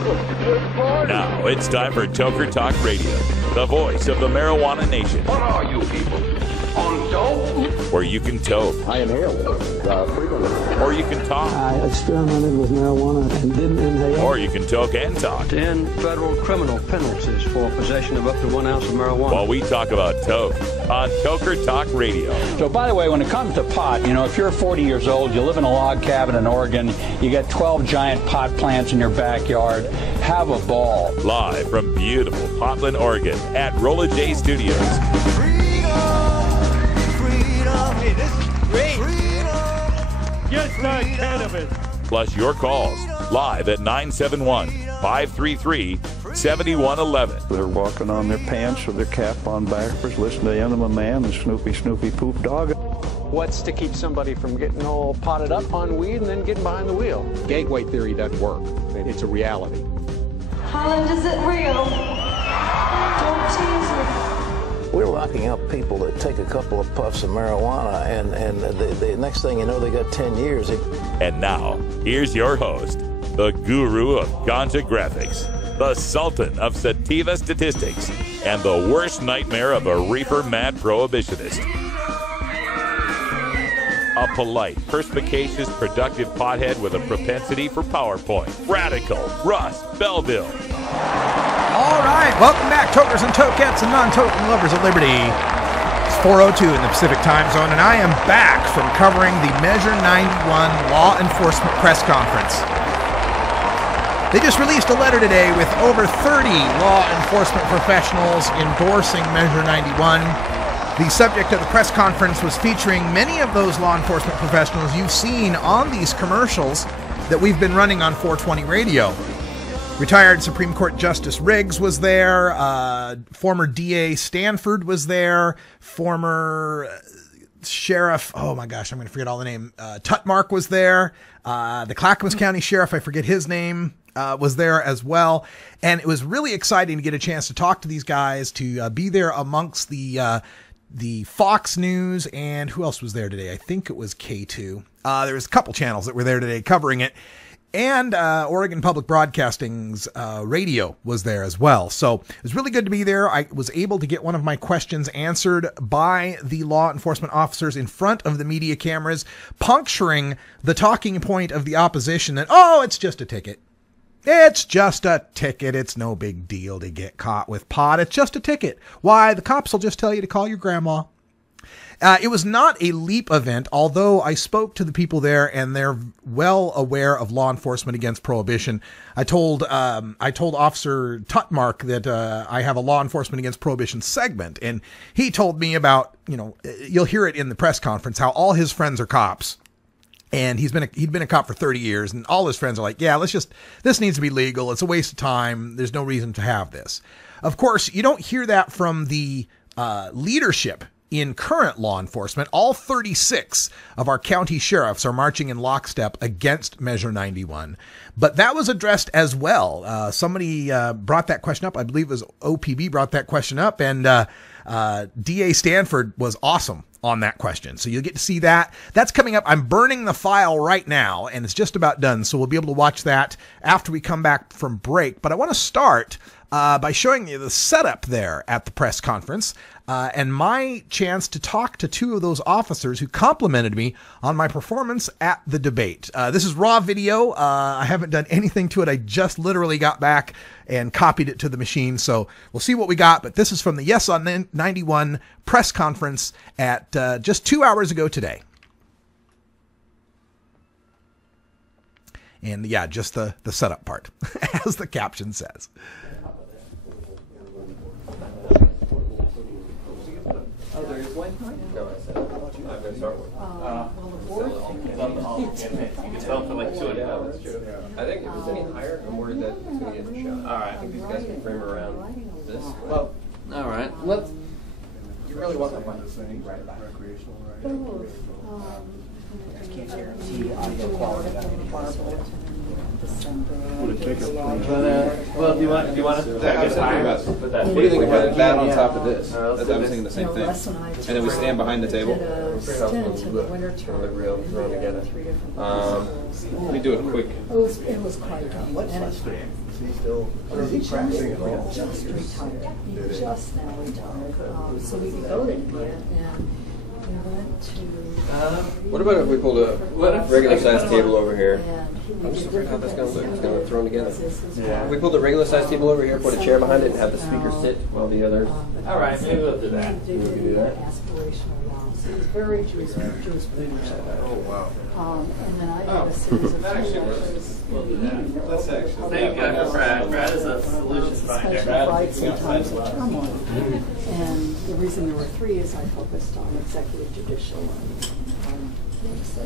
Now it's time for Toker Talk Radio, the voice of the marijuana nation. What are you people? On dope? Where you can toke. I inhaled frequently. Or you can talk. I experimented with marijuana and didn't inhale. Or you can toke and talk. 10 federal criminal penalties for possession of up to 1 ounce of marijuana. While we talk about toke on Toker Talk Radio. So, by the way, when it comes to pot, you know, if you're 40 years old, you live in a log cabin in Oregon, you got 12 giant pot plants in your backyard, have a ball. Live from beautiful Portland, Oregon at Rolla J Studios. Hey, this is great. Just not cannabis. Plus your calls live at 971-533-7111. They're walking on their pants with their cap on backwards, listening to Enema Man and Snoopy Poop Dog. What's to keep somebody from getting all potted up on weed and then getting behind the wheel? Gateway theory doesn't work. It's a reality. Holland, is it real? Don't tease me. We're locking up people that take a couple of puffs of marijuana, and the next thing you know, they got 10 years. And now, here's your host, the guru of ganja graphics, the sultan of sativa statistics, and the worst nightmare of a reefer-mad prohibitionist. A polite, perspicacious, productive pothead with a propensity for PowerPoint. Radical Russ Belville. All right, welcome back, tokers and tokettes and non-token lovers of liberty. It's 4:02 in the Pacific time zone, and I am back from covering the Measure 91 Law Enforcement Press Conference. They just released a letter today with over 30 law enforcement professionals endorsing Measure 91. The subject of the press conference was featuring many of those law enforcement professionals you've seen on these commercials that we've been running on 420 radio. Retired Supreme Court Justice Riggs was there. Former DA Stanford was there. Former Sheriff, oh my gosh, I'm going to forget all the name. Tutmark was there. The Clackamas County Sheriff, I forget his name, was there as well. And it was really exciting to get a chance to talk to these guys, to be there amongst the Fox News, and who else was there today? I think it was K2. There was a couple channels that were there today covering it. And Oregon Public Broadcasting's radio was there as well. So it was really good to be there. I was able to get one of my questions answered by the law enforcement officers in front of the media cameras, puncturing the talking point of the opposition that, oh, it's just a ticket. It's just a ticket. It's no big deal to get caught with pot. It's just a ticket. Why? The cops will just tell you to call your grandma. It was not a LEAP event, although I spoke to the people there and they're well aware of law enforcement against prohibition. I told Officer Tutmark that I have a law enforcement against prohibition segment, and he told me about, you'll hear it in the press conference, how all his friends are cops. And he'd been a cop for 30 years, and all his friends are like, yeah, this needs to be legal. It's a waste of time. There's no reason to have this. Of course, you don't hear that from the leadership in current law enforcement. All 36 of our county sheriffs are marching in lockstep against Measure 91. But that was addressed as well. Somebody brought that question up. I believe it was OPB brought that question up, and DA Stanford was awesome on that question. So you'll get to see that. That's coming up. I'm burning the file right now, and it's just about done. So we'll be able to watch that after we come back from break. But I want to start by showing you the setup there at the press conference and my chance to talk to two of those officers who complimented me on my performance at the debate. This is raw video. I haven't done anything to it. I just literally got back and copied it to the machine. So we'll see what we got. But this is from the Yes on 91 press conference at just 2 hours ago today. And yeah, just the setup part, as the caption says. Oh, there is one? No, I said, I'm going to start with. You can sell for like $200. I think if it's any higher, I'm worried that it's going to get shot. All right. I think these guys can frame around this. Well, all right. Let's. You really want the money right back. Recreational, right? Just can't guarantee audio quality. Would it take a well, do you want to? What do you think about that on top of this? I was thinking the same thing. And then we stand behind the table. Let me do a quick. It was quite good. What's his name? Is he still? Is he practicing at all? Just retired. He just now retired. So we could go there and we went to. What about if we pulled a regular-sized table over here? I'm just wondering how that's going to look. It's going to thrown together. Yeah. If we pulled a regular-sized table over here, put a chair behind it, and have the speaker sit while the other. All right, maybe we'll do that. We can do that. It was very Jewish. Oh, wow. And then I had a series of Let's actually. Thank you for Brad. Brad is a solution finder. Brad sometimes with turmoil. And the reason there were 3 is I focused on executive, judicial, and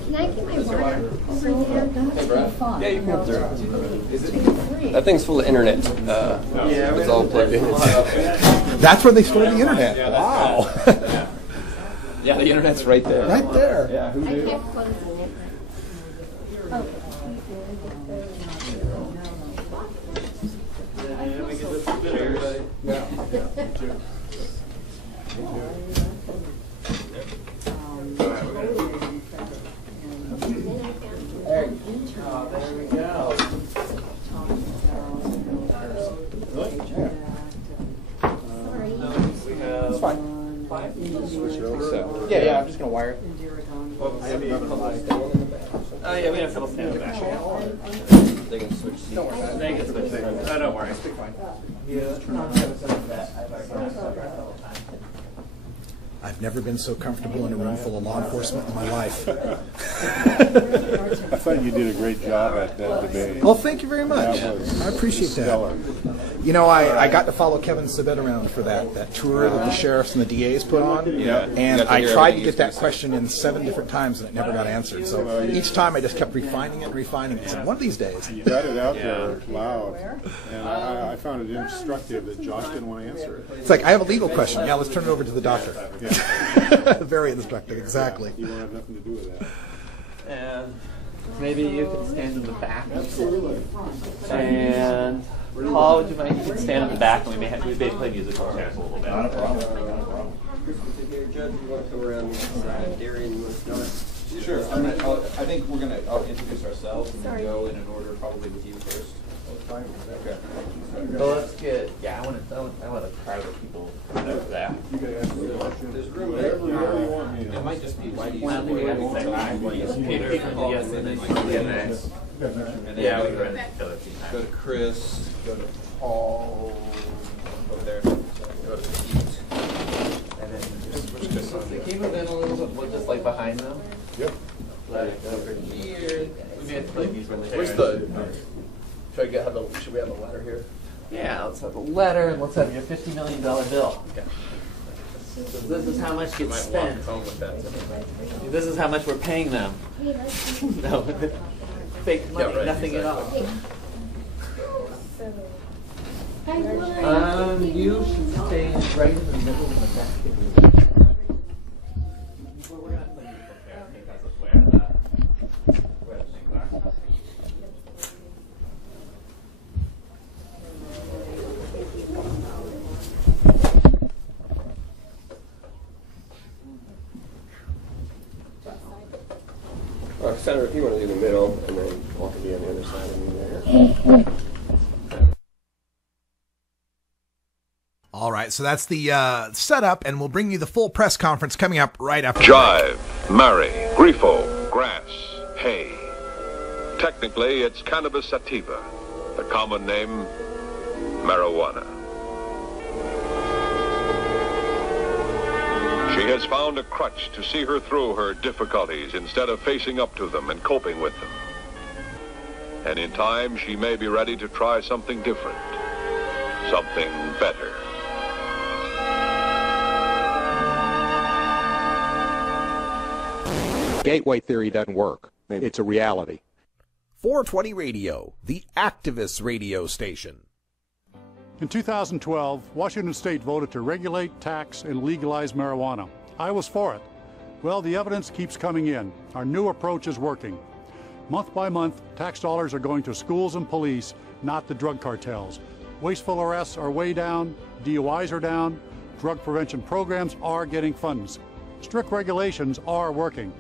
Can I get my water over there? That's fun. Yeah, you can come through. That thing's full of internet. It's all plugged in. That's where they store the internet. Wow. Yeah, the internet's right there. Right there. Yeah, who knew? I can't close it. Okay. We can just spin everybody. There we go. It's fine. Yeah, I'm just going to wire it. Oh, yeah, we have a couple stands in the back. They can switch seats. They can switch seats. Oh, don't worry. I've never been so comfortable in a room full of law enforcement in my life. I thought you did a great job at that debate. Well, thank you very much. I appreciate that. You know, I got to follow Kevin Sabet around for that tour that the sheriffs and the DAs put on. Yeah. And I tried to get that question in 7 different times and it never got answered. So each time I just kept refining it and refining it. So one of these days. You got it out there loud. And I found it instructive that Josh didn't want to answer it. It's like, I have a legal question. Yeah, let's turn it over to the doctor. Yeah. Very instructive, exactly. You won't have nothing to do with that. And maybe you can stand in the back. Absolutely. And Paul, would you mind? You can stand in the back, and we basically musical chairs a little bit. Not a problem. Judge, you want to come around the side? Darian, you want to come? Sure. I think we're going to introduce ourselves and then go in an order, probably with you first. Fine. Okay. Well, let's get. Yeah, I want a crowd of people over that. You can ask me a question. There's room wherever you want me. It might just be. Why do you want to say hi? Peter, yes, and then next. Yeah, we go to Go to Chris. Go to Paul. Over there. Go to Pete. And then just switch Chris on. Keep it in a little bit, just like behind them. Yep. Like over here. We may have to play these when they're. Where's the? Should we have a letter here? Yeah, let's have a letter and let's have your $50 million bill. Okay. So this is how much gets spent. This is how much we're paying them. No, fake money, yeah, right, exactly. Nothing at all. You should stay right in the middle of the back. Senator, if you want to do the middle, and then Paul can be on the other side of me there. All right, so that's the setup, and we'll bring you the full press conference coming up right after. Jive, marry, grifo, grass, hay. Technically, it's cannabis sativa, the common name, marijuana. She has found a crutch to see her through her difficulties instead of facing up to them and coping with them. And in time, she may be ready to try something different, something better. Gateway theory doesn't work. It's a reality. 420 Radio, the activist radio station. In 2012, Washington State voted to regulate, tax, and legalize marijuana. I was for it. Well, the evidence keeps coming in. Our new approach is working. Month by month, tax dollars are going to schools and police, not the drug cartels. Wasteful arrests are way down, DUIs are down, drug prevention programs are getting funds. Strict regulations are working.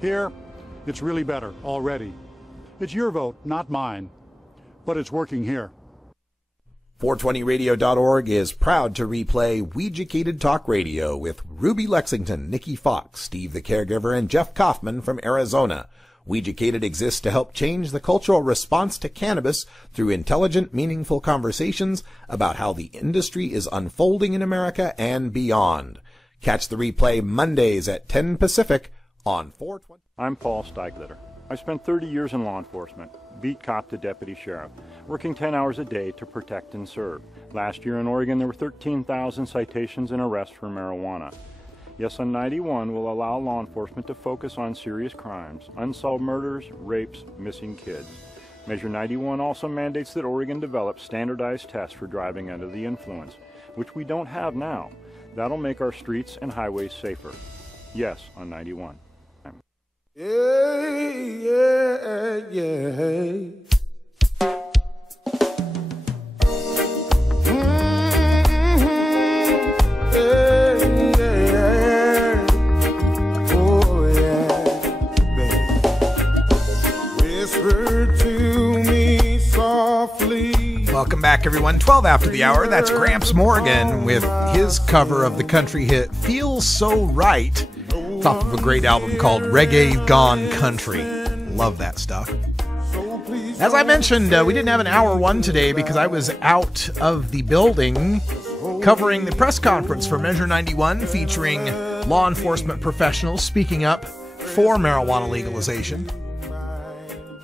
Here, it's really better already. It's your vote, not mine, but it's working here. 420radio.org is proud to replay Weeducated Talk Radio with Ruby Lexington, Nikki Fox, Steve the Caregiver, and Jeff Kaufman from Arizona. Weeducated exists to help change the cultural response to cannabis through intelligent, meaningful conversations about how the industry is unfolding in America and beyond. Catch the replay Mondays at 10 Pacific on 420. I'm Paul Steigletter. I spent 30 years in law enforcement, beat cop to deputy sheriff, working 10 hours a day to protect and serve. Last year in Oregon, there were 13,000 citations and arrests for marijuana. Yes on 91 will allow law enforcement to focus on serious crimes, unsolved murders, rapes, missing kids. Measure 91 also mandates that Oregon develop standardized tests for driving under the influence, which we don't have now. That'll make our streets and highways safer. Yes on 91. Yeah, yeah, yeah. Welcome back, everyone. 12 after the hour. That's Gramps Morgan with his cover of the country hit Feels So Right, off of a great album called Reggae Gone Country. Love that stuff. As I mentioned, we didn't have an hour one today because I was out of the building covering the press conference for Measure 91, featuring law enforcement professionals speaking up for marijuana legalization.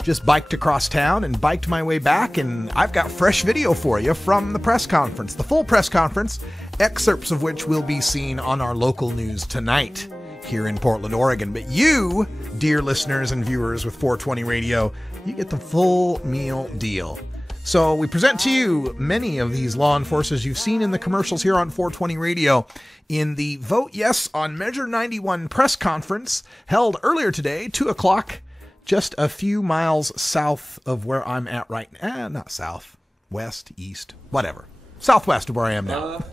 Just biked across town and biked my way back, and I've got fresh video for you from the press conference. The full press conference, excerpts of which will be seen on our local news tonight here in Portland, Oregon. But you, dear listeners and viewers with 420 Radio, you get the full meal deal. So we present to you many of these law enforcers you've seen in the commercials here on 420 Radio in the Vote Yes on Measure 91 press conference held earlier today, 2 o'clock, just a few miles south of where I'm at right now. Not south, west, east, whatever. Southwest of where I am now.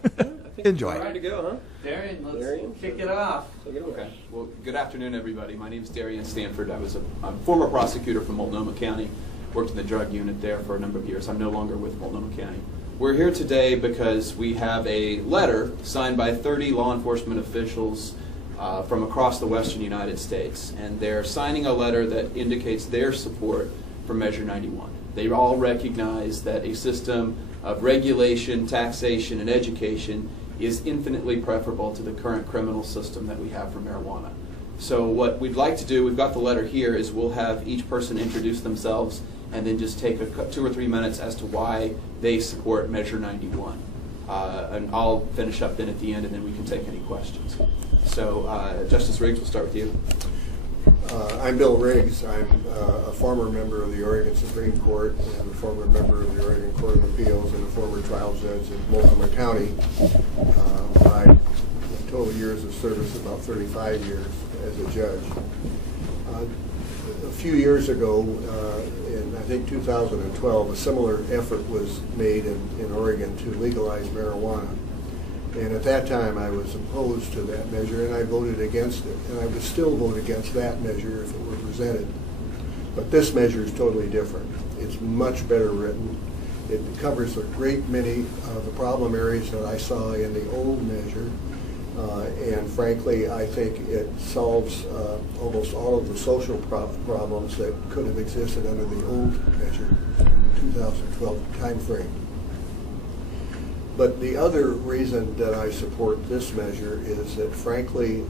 Enjoy. Ready to go, huh? Darian, let's kick it off. Okay. Well, good afternoon, everybody. My name is Darian Stanford. I'm a former prosecutor from Multnomah County. Worked in the drug unit there for a number of years. I'm no longer with Multnomah County. We're here today because we have a letter signed by 30 law enforcement officials from across the western United States, and they're signing a letter that indicates their support for Measure 91. They all recognize that a system of regulation, taxation, and education is infinitely preferable to the current criminal system that we have for marijuana. So what we'd like to do, we've got the letter here, is we'll have each person introduce themselves and then just take 2 or 3 minutes as to why they support Measure 91. And I'll finish up then at the end, and then we can take any questions. So, Justice Riggs, we'll start with you. I'm Bill Riggs. I'm a former member of the Oregon Supreme Court and a former member of the Oregon Court of Appeals and a former trial judge in Multnomah County. My total years of service, about 35 years as a judge. A few years ago, in I think 2012, a similar effort was made in Oregon to legalize marijuana. And at that time, I was opposed to that measure, and I voted against it. And I would still vote against that measure if it were presented. But this measure is totally different. It's much better written. It covers a great many of the problem areas that I saw in the old measure. And frankly, I think it solves almost all of the social problems that could have existed under the old measure, 2012 timeframe. But the other reason that I support this measure is that, frankly,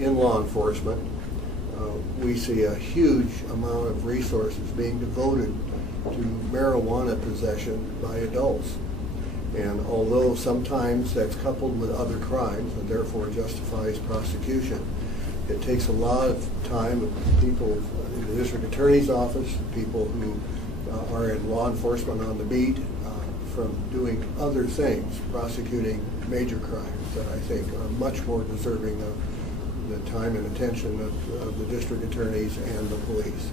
in law enforcement, we see a huge amount of resources being devoted to marijuana possession by adults. And although sometimes that's coupled with other crimes and therefore justifies prosecution, it takes a lot of time of people in the district attorney's office, people who are in law enforcement on the beat, from doing other things, prosecuting major crimes that I think are much more deserving of the time and attention of the district attorneys and the police.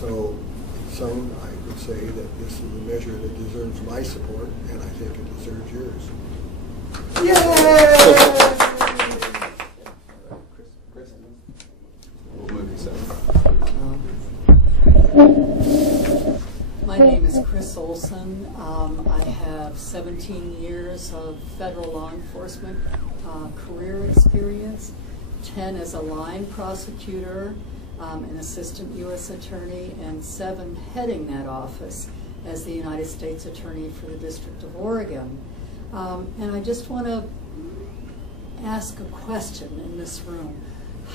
So in sum, I would say that this is a measure that deserves my support, and I think it deserves yours. My name is Chris Olson. I have 17 years of federal law enforcement career experience, 10 as a line prosecutor, an assistant U.S. attorney, and 7 heading that office as the United States Attorney for the District of Oregon. And I just want to ask a question in this room.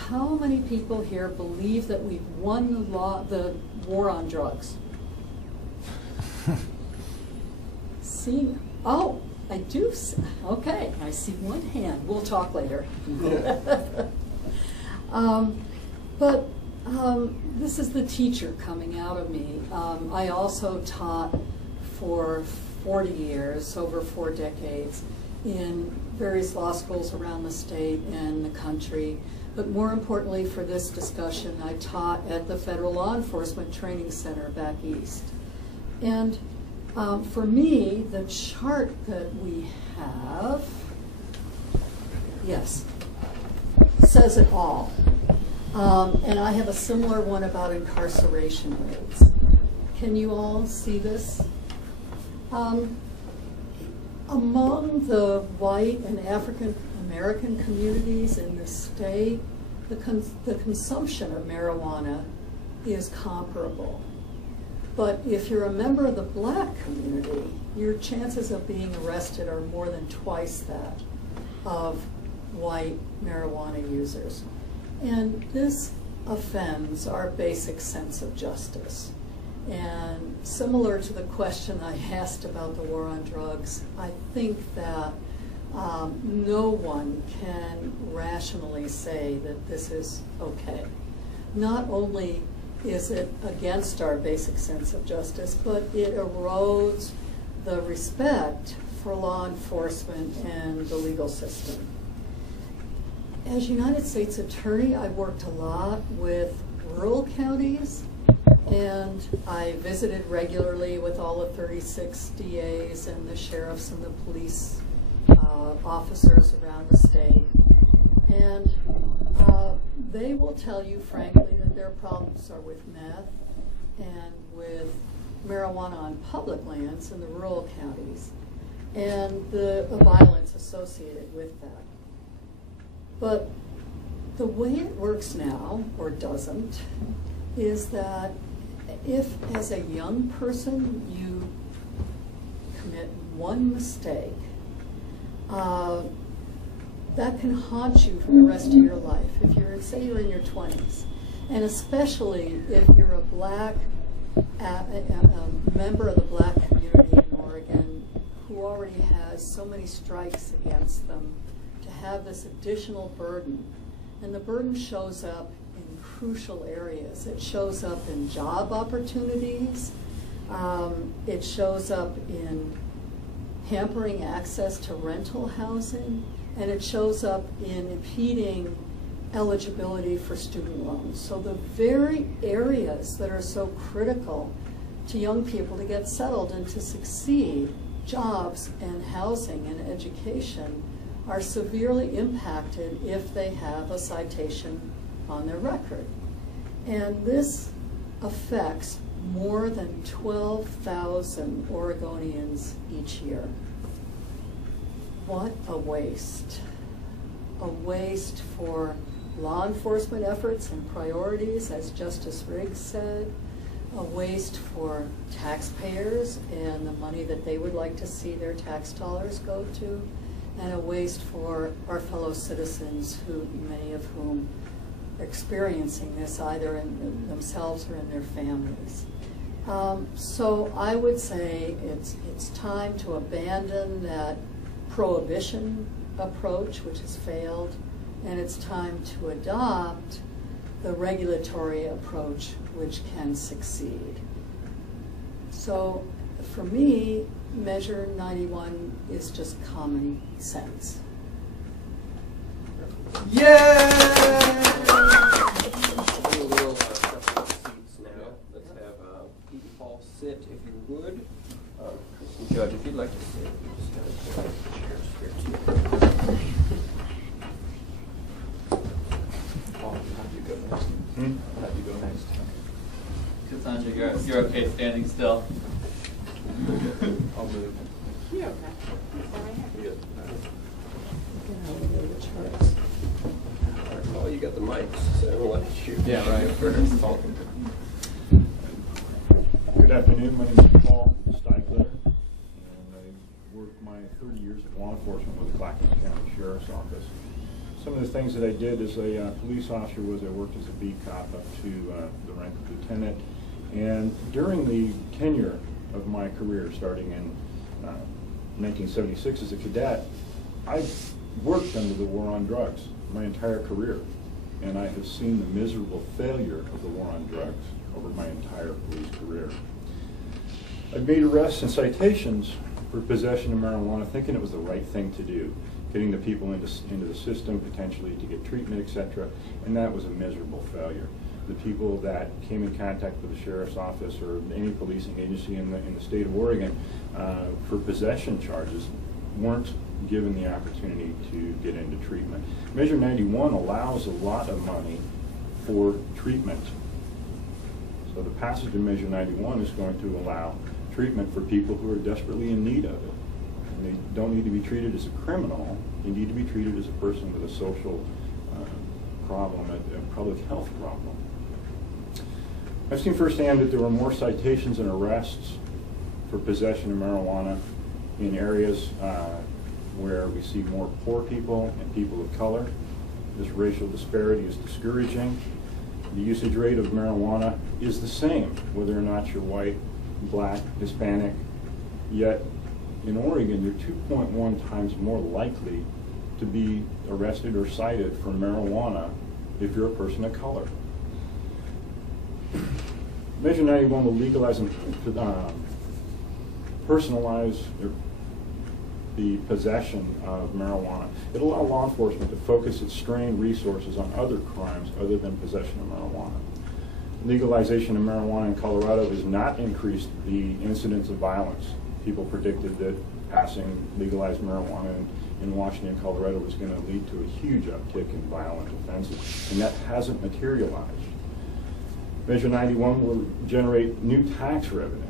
How many people here believe that we've won the war on drugs? See? Oh, I do. Okay, I see one hand. We'll talk later. This is the teacher coming out of me. I also taught for 40 years, over 4 decades, in various law schools around the state and the country. But more importantly for this discussion, I taught at the Federal Law Enforcement Training Center back east. And for me, the chart that we have, yes, says it all. And I have a similar one about incarceration rates. Can you all see this? Among the white and African American communities in the state, the consumption of marijuana is comparable. But if you're a member of the black community, your chances of being arrested are more than twice that of white marijuana users. And this offends our basic sense of justice. And similar to the question I asked about the war on drugs, I think that no one can rationally say that this is okay. Not only is it against our basic sense of justice, but it erodes the respect for law enforcement and the legal system. As United States Attorney, I've worked a lot with rural counties, and I visited regularly with all the 36 DAs and the sheriffs and the police officers around the state. And they will tell you, frankly, that their problems are with meth and with marijuana on public lands in the rural counties and the violence associated with that. But the way it works now, or doesn't, is that if as a young person you commit one mistake, that can haunt you for the rest of your life. If you're, say you're in your 20s, and especially if you're a black, a member of the black community in Oregon who already has so many strikes against them, to have this additional burden. And the burden shows up in crucial areas. It shows up in job opportunities. It shows up in hampering access to rental housing. And it shows up in impeding eligibility for student loans. So the very areas that are so critical to young people to get settled and to succeed, jobs and housing and education, are severely impacted if they have a citation on their record. And this affects more than 12,000 Oregonians each year. What a waste. A waste for law enforcement efforts and priorities, as Justice Riggs said, a waste for taxpayers and the money that they would like to see their tax dollars go to, and a waste for our fellow citizens, who many of whom are experiencing this either in themselves or in their families. So I would say it's time to abandon that prohibition approach, which has failed, and it's time to adopt the regulatory approach, which can succeed. So for me, Measure 91 is just common sense. Yay! I'll have you go next. Cassandra, you're okay standing still. I'll move. You're okay. Oh, you got the mics, so we'll let you. Yeah, right. First. Talking. Good afternoon. My name is Paul Steikler, and I worked my 30 years of law enforcement with the Clackamas County Sheriff's Office. Some of the things that I did as a police officer was I worked as a beat cop up to the rank of lieutenant. And during the tenure of my career, starting in 1976 as a cadet, I worked under the war on drugs my entire career. And I have seen the miserable failure of the war on drugs over my entire police career. I've made arrests and citations for possession of marijuana, thinking it was the right thing to do, getting the people into the system potentially to get treatment, etc. And that was a miserable failure. The people that came in contact with the sheriff's office or any policing agency in the state of Oregon for possession charges weren't given the opportunity to get into treatment. Measure 91 allows a lot of money for treatment. So the passage of Measure 91 is going to allow treatment for people who are desperately in need of it. And they don't need to be treated as a criminal. They need to be treated as a person with a social problem, a public health problem. I've seen firsthand that there were more citations and arrests for possession of marijuana in areas where we see more poor people and people of color. This racial disparity is discouraging. The usage rate of marijuana is the same, whether or not you're white, black, Hispanic, yet in Oregon you're 2.1 times more likely to be arrested or cited for marijuana if you're a person of color. Measure 91 will legalize and personalize the possession of marijuana. It'll allow law enforcement to focus its strained resources on other crimes other than possession of marijuana. Legalization of marijuana in Colorado has not increased the incidence of violence. People predicted that passing legalized marijuana in Washington and Colorado was going to lead to a huge uptick in violent offenses, and that hasn't materialized. Measure 91 will generate new tax revenue.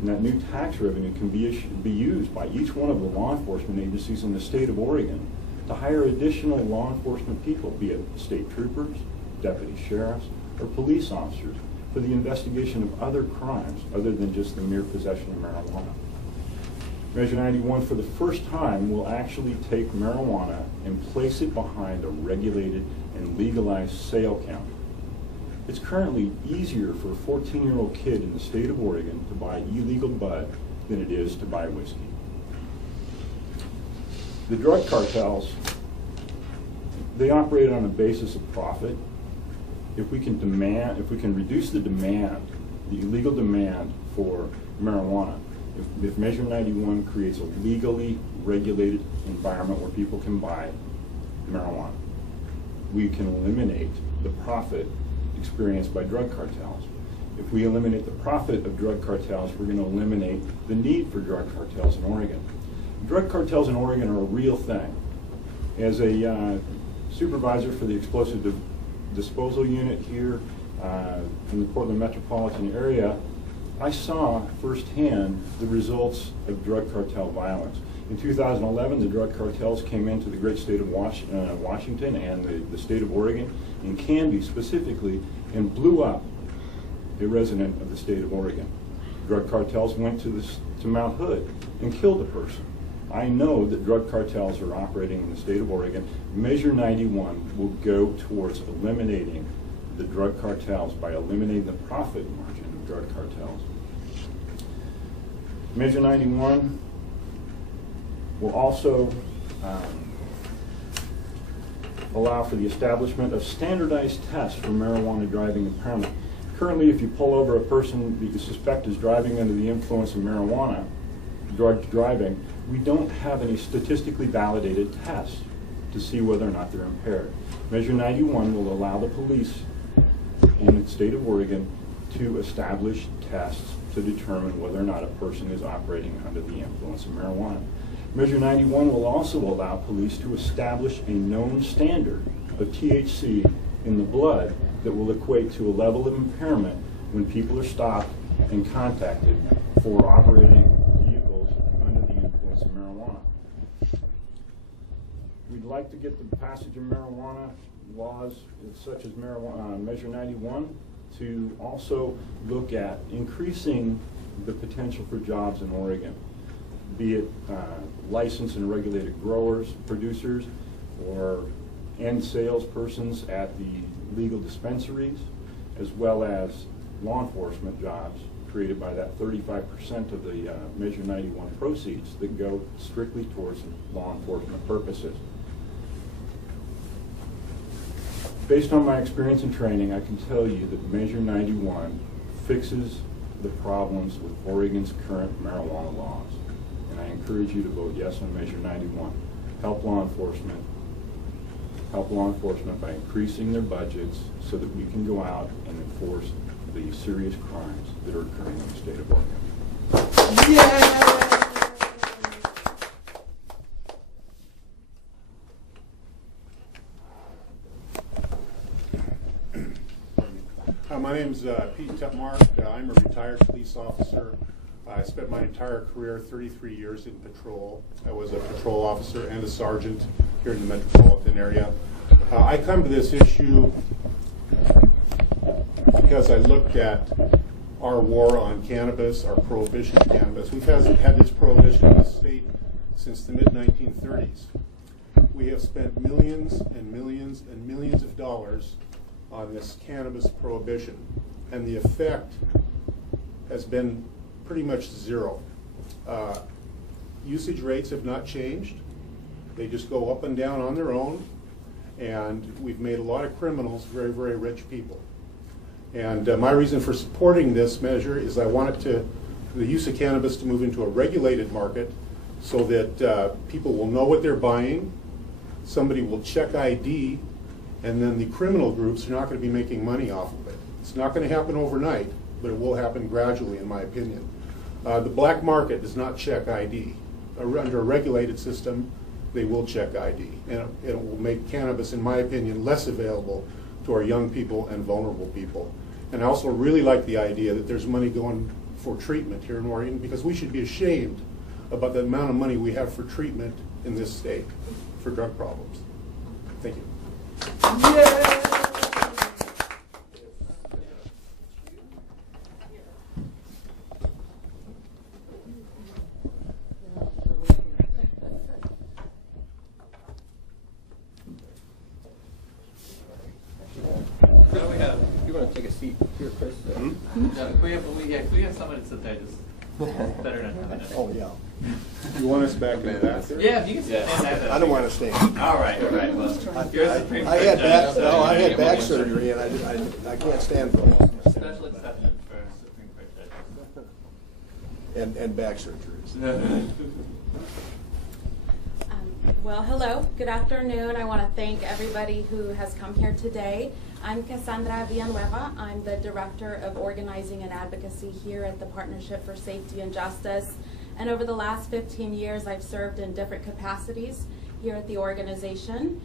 And that new tax revenue can be used by each one of the law enforcement agencies in the state of Oregon to hire additional law enforcement people, be it state troopers, deputy sheriffs, or police officers, for the investigation of other crimes other than just the mere possession of marijuana. Measure 91, for the first time, will actually take marijuana and place it behind a regulated and legalized sale counter. It's currently easier for a 14-year-old kid in the state of Oregon to buy illegal bud than it is to buy whiskey. The drug cartels, they operate on a basis of profit. If we can reduce the demand, the illegal demand for marijuana, if Measure 91 creates a legally regulated environment where people can buy marijuana, we can eliminate the profit experienced by drug cartels. If we eliminate the profit of drug cartels, we're going to eliminate the need for drug cartels in Oregon. Drug cartels in Oregon are a real thing. As a supervisor for the explosive disposal unit here in the Portland metropolitan area, I saw firsthand the results of drug cartel violence. In 2011, the drug cartels came into the great state of Washington and the state of Oregon, in Canby specifically, and blew up a resident of the state of Oregon. Drug cartels went to Mount Hood and killed a person. I know that drug cartels are operating in the state of Oregon. Measure 91 will go towards eliminating the drug cartels by eliminating the profit margin of drug cartels. Measure 91 will also allow for the establishment of standardized tests for marijuana driving impairment. Currently, if you pull over a person that you suspect is driving under the influence of marijuana, drug driving, we don't have any statistically validated tests to see whether or not they're impaired. Measure 91 will allow the police in the state of Oregon to establish tests to determine whether or not a person is operating under the influence of marijuana. Measure 91 will also allow police to establish a known standard of THC in the blood that will equate to a level of impairment when people are stopped and contacted for operating vehicles under the influence of marijuana. We'd like to get the passage of marijuana laws such as Measure 91 to also look at increasing the potential for jobs in Oregon, be it licensed and regulated growers, producers, or end salespersons at the legal dispensaries, as well as law enforcement jobs created by that 35% of the Measure 91 proceeds that go strictly towards law enforcement purposes. Based on my experience and training, I can tell you that Measure 91 fixes the problems with Oregon's current marijuana laws. And I encourage you to vote yes on Measure 91. Help law enforcement by increasing their budgets so that we can go out and enforce the serious crimes that are occurring in the state of Oregon. Yeah! My name's Pete Tepmark. I'm a retired police officer. I spent my entire career, 33 years in patrol. I was a patrol officer and a sergeant here in the metropolitan area. I come to this issue because I looked at our war on cannabis, our prohibition of cannabis. We've had this prohibition in the state since the mid-1930s. We have spent millions and millions and millions of dollars on this cannabis prohibition, and the effect has been pretty much zero. Usage rates have not changed. They just go up and down on their own, and we've made a lot of criminals very, very rich people. And my reason for supporting this measure is I want the use of cannabis to move into a regulated market so that people will know what they're buying, somebody will check ID, and then the criminal groups are not going to be making money off of it. It's not going to happen overnight, but it will happen gradually, in my opinion. The black market does not check ID. Under a regulated system, they will check ID, and it will make cannabis, in my opinion, less available to our young people and vulnerable people. And I also really like the idea that there's money going for treatment here in Oregon, because we should be ashamed about the amount of money we have for treatment in this state for drug problems. Thank you. Yeah! You want to take a seat here, Chris? Can we have somebody sit there? Just better than having it. Oh yeah. You want us back in the back there? Yeah, if you can stand. I don't want to stand. All right. Well, I had back surgery, and I can't stand for long. Special exception for Supreme Court judges. And back surgeries. Well, hello. Good afternoon. I want to thank everybody who has come here today. I'm Cassandra Villanueva. I'm the Director of Organizing and Advocacy here at the Partnership for Safety and Justice. And over the last 15 years, I've served in different capacities here at the organization.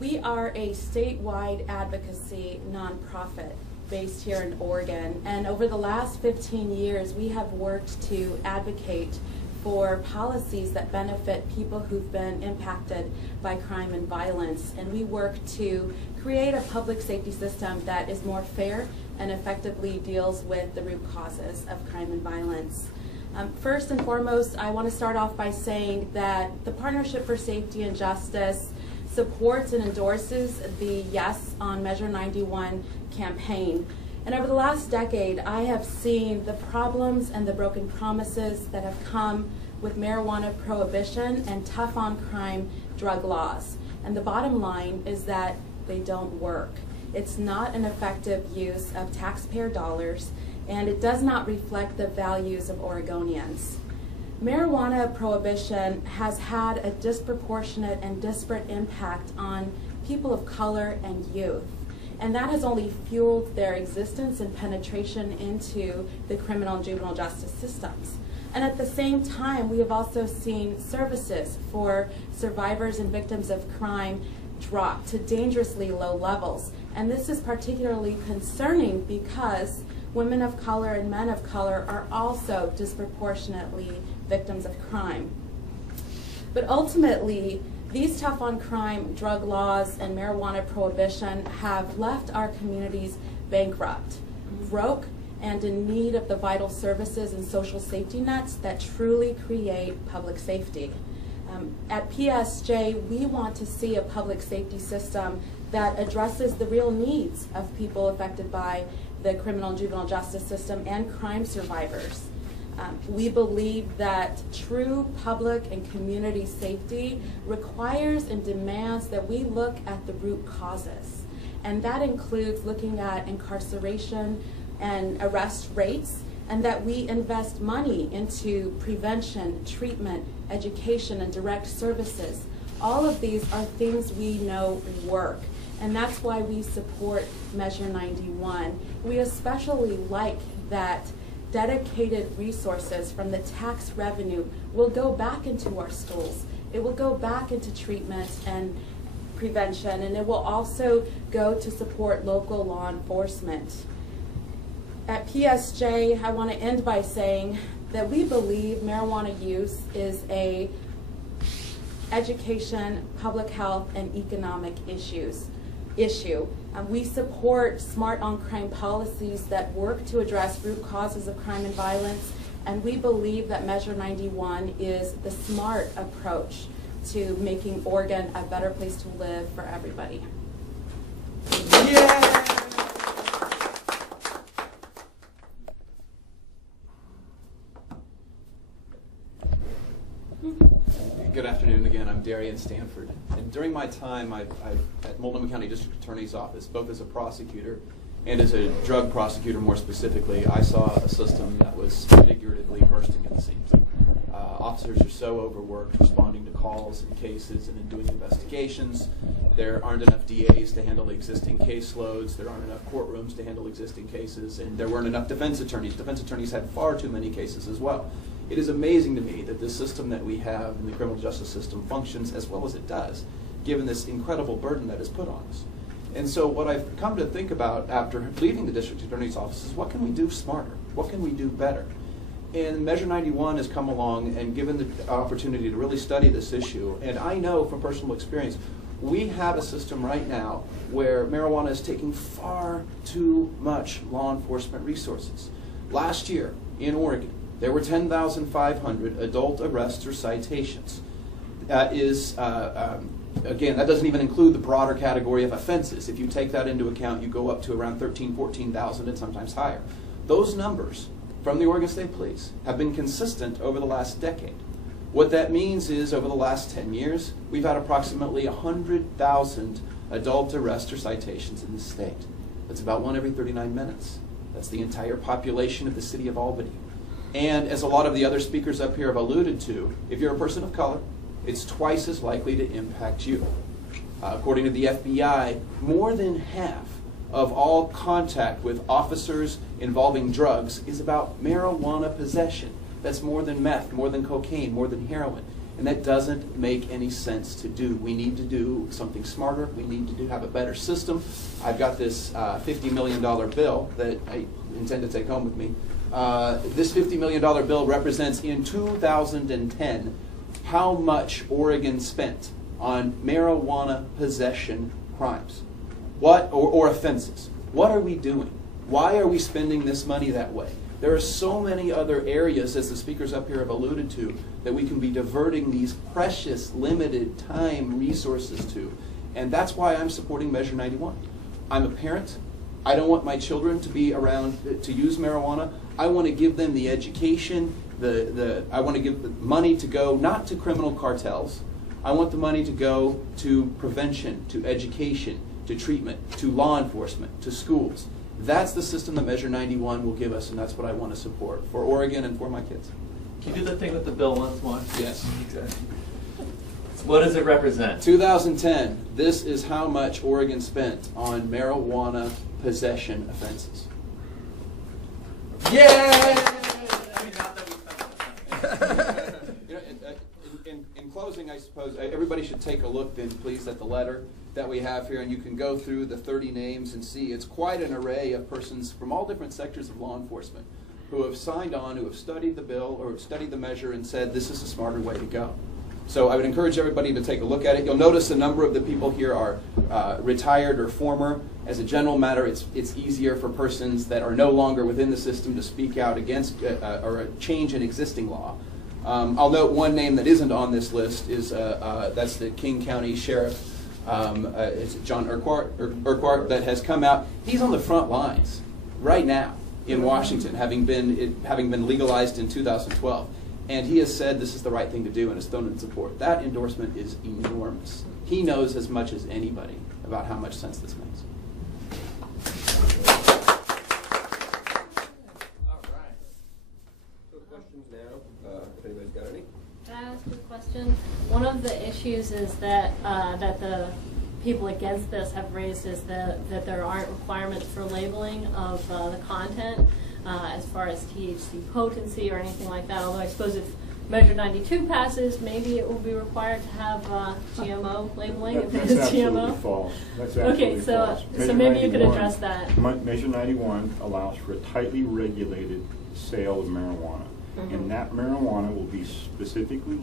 We are a statewide advocacy nonprofit based here in Oregon. And over the last 15 years, we have worked to advocate for policies that benefit people who've been impacted by crime and violence. And we work to create a public safety system that is more fair and effectively deals with the root causes of crime and violence. First and foremost, I want to start off by saying that the Partnership for Safety and Justice supports and endorses the Yes on Measure 91 campaign. And over the last decade, I have seen the problems and the broken promises that have come with marijuana prohibition and tough on crime drug laws. And the bottom line is that they don't work. It's not an effective use of taxpayer dollars, and it does not reflect the values of Oregonians. Marijuana prohibition has had a disproportionate and disparate impact on people of color and youth. And that has only fueled their existence and penetration into the criminal and juvenile justice systems. And at the same time, we have also seen services for survivors and victims of crime drop to dangerously low levels. And this is particularly concerning because women of color and men of color are also disproportionately victims of crime. But ultimately, these tough on crime drug laws and marijuana prohibition have left our communities bankrupt, broke, and in need of the vital services and social safety nets that truly create public safety. At PSJ, we want to see a public safety system that addresses the real needs of people affected by the criminal and juvenile justice system and crime survivors. We believe that true public and community safety requires and demands that we look at the root causes. And that includes looking at incarceration and arrest rates, and that we invest money into prevention, treatment, education, and direct services. All of these are things we know work, and that's why we support Measure 91. We especially like that dedicated resources from the tax revenue will go back into our schools. It will go back into treatment and prevention, and it will also go to support local law enforcement. At PSJ, I want to end by saying that we believe marijuana use is a education, public health, and economic issue. We support smart on-crime policies that work to address root causes of crime and violence, and we believe that Measure 91 is the smart approach to making Oregon a better place to live for everybody. Yeah! Good afternoon again. I'm Darian Stanford. And during my time at Multnomah County District Attorney's Office, both as a prosecutor and as a drug prosecutor more specifically, I saw a system that was figuratively bursting at the seams. Officers are so overworked responding to calls and cases and in doing investigations. There aren't enough DAs to handle the existing caseloads. There aren't enough courtrooms to handle existing cases. And there weren't enough defense attorneys. Defense attorneys had far too many cases as well. It is amazing to me that this system that we have in the criminal justice system functions as well as it does, given this incredible burden that is put on us. And so what I've come to think about after leaving the district attorney's office is what can we do smarter? What can we do better? And Measure 91 has come along and given the opportunity to really study this issue. And I know from personal experience, we have a system right now where marijuana is taking far too much law enforcement resources. Last year in Oregon, there were 10,500 adult arrests or citations. That is, again, that doesn't even include the broader category of offenses. If you take that into account, you go up to around 13,000, 14,000 and sometimes higher. Those numbers from the Oregon State Police have been consistent over the last decade. What that means is over the last 10 years, we've had approximately 100,000 adult arrests or citations in the state. That's about 1 every 39 minutes. That's the entire population of the city of Albany. And as a lot of the other speakers up here have alluded to, if you're a person of color, it's twice as likely to impact you. According to the FBI, more than half of all contact with officers involving drugs is about marijuana possession. That's more than meth, more than cocaine, more than heroin. And that doesn't make any sense to do. We need to do something smarter. We need to have a better system. I've got this $50 million bill that I intend to take home with me. This $50 million bill represents in 2010 how much Oregon spent on marijuana possession crimes, or offenses. What are we doing? Why are we spending this money that way? There are so many other areas, as the speakers up here have alluded to, that we can be diverting these precious, limited time resources to. And that's why I'm supporting Measure 91. I'm a parent. I don't want my children to be around to use marijuana. I want to give them the education, I want to give the money to go not to criminal cartels. I want the money to go to prevention, to education, to treatment, to law enforcement, to schools. That's the system that Measure 91 will give us, and that's what I want to support for Oregon and for my kids. Can you do the thing with the bill once more? Yes. Exactly. What does it represent? 2010, this is how much Oregon spent on marijuana possession offenses. Yay! In closing, I suppose everybody should take a look then, please, at the letter. that we have here, and you can go through the 30 names and see it's quite an array of persons from all different sectors of law enforcement who have signed on, who have studied the bill or studied the measure and said this is a smarter way to go. So I would encourage everybody to take a look at it. You'll notice a number of the people here are retired or former. As a general matter, it's easier for persons that are no longer within the system to speak out against or a change in existing law. I'll note one name that isn't on this list is that's the King County Sheriff. It's John Urquhart that has come out. He's on the front lines right now in Washington, having been legalized in 2012. And he has said this is the right thing to do and has thrown in support. That endorsement is enormous. He knows as much as anybody about how much sense this makes. All right. So questions now, if anybody's got any. Can I ask a question? One of the issues is that that the people against this have raised is that there aren't requirements for labeling of the content as far as THC potency or anything like that. Although I suppose if Measure 92 passes, maybe it will be required to have GMO labeling if it is GMO. False. That's absolutely okay, so false. Maybe you could address that. Measure 91 allows for a tightly regulated sale of marijuana. Mm-hmm. And that marijuana will be specifically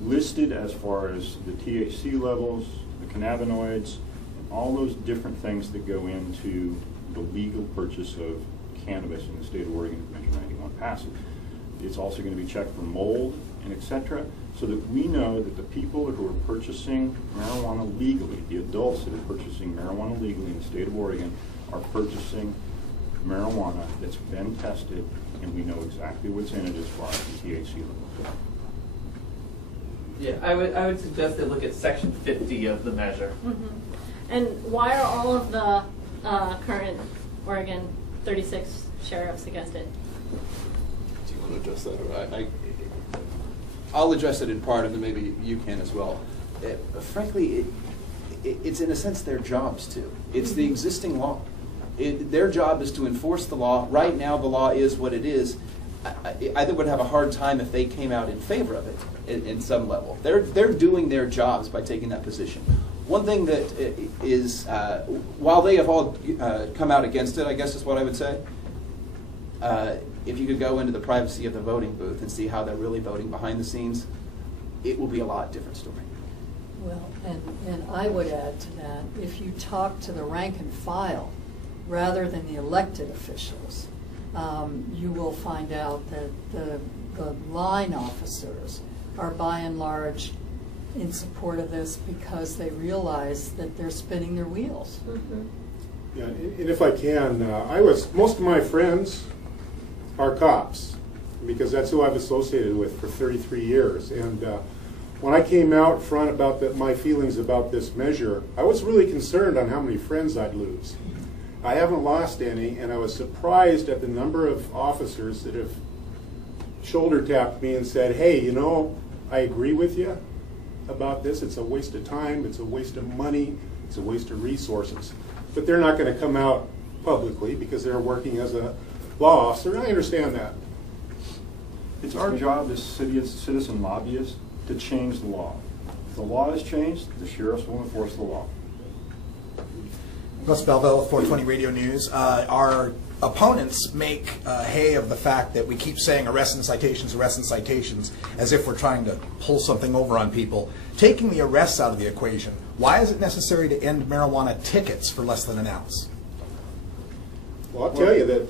listed as far as the THC levels, the cannabinoids, and all those different things that go into the legal purchase of cannabis in the state of Oregon if Measure 91 passes. It's also going to be checked for mold and etc. so that we know that the people who are purchasing marijuana legally, the adults that are purchasing marijuana legally in the state of Oregon, are purchasing marijuana that's been tested and we know exactly what's in it as far as the THC levels. Yeah, I would suggest they look at Section 50 of the measure. Mm-hmm. And why are all of the current Oregon 36 sheriffs against it? Do you want to address that? I'll address it in part, and then maybe you can as well. Frankly, it's in a sense their jobs too. It's the existing law. Their job is to enforce the law. Right now, the law is what it is. I would have a hard time if they came out in favor of it in some level. They're doing their jobs by taking that position. One thing that is, while they have all come out against it, I guess is what I would say, if you could go into the privacy of the voting booth and see how they're really voting behind the scenes, it will be a lot different story. Well, and I would add to that, if you talk to the rank and file rather than the elected officials, you will find out that the line officers are by and large in support of this because they realize that they're spinning their wheels. Mm-hmm. Yeah, and if I can, most of my friends are cops because that's who I've associated with for 33 years. And when I came out front about my feelings about this measure, I was really concerned on how many friends I'd lose. I haven't lost any, and I was surprised at the number of officers that have shoulder tapped me and said, hey, you know, I agree with you about this. It's a waste of time, it's a waste of money, it's a waste of resources. But they're not going to come out publicly because they're working as a law officer, and I understand that. It's our job as citizen lobbyists to change the law. If the law is changed, the sheriffs will enforce the law. Russ Belville, 420 Radio News. Our opponents make hay of the fact that we keep saying arrests and citations, as if we're trying to pull something over on people. Taking the arrests out of the equation, why is it necessary to end marijuana tickets for less than an ounce? Well, I'll tell you that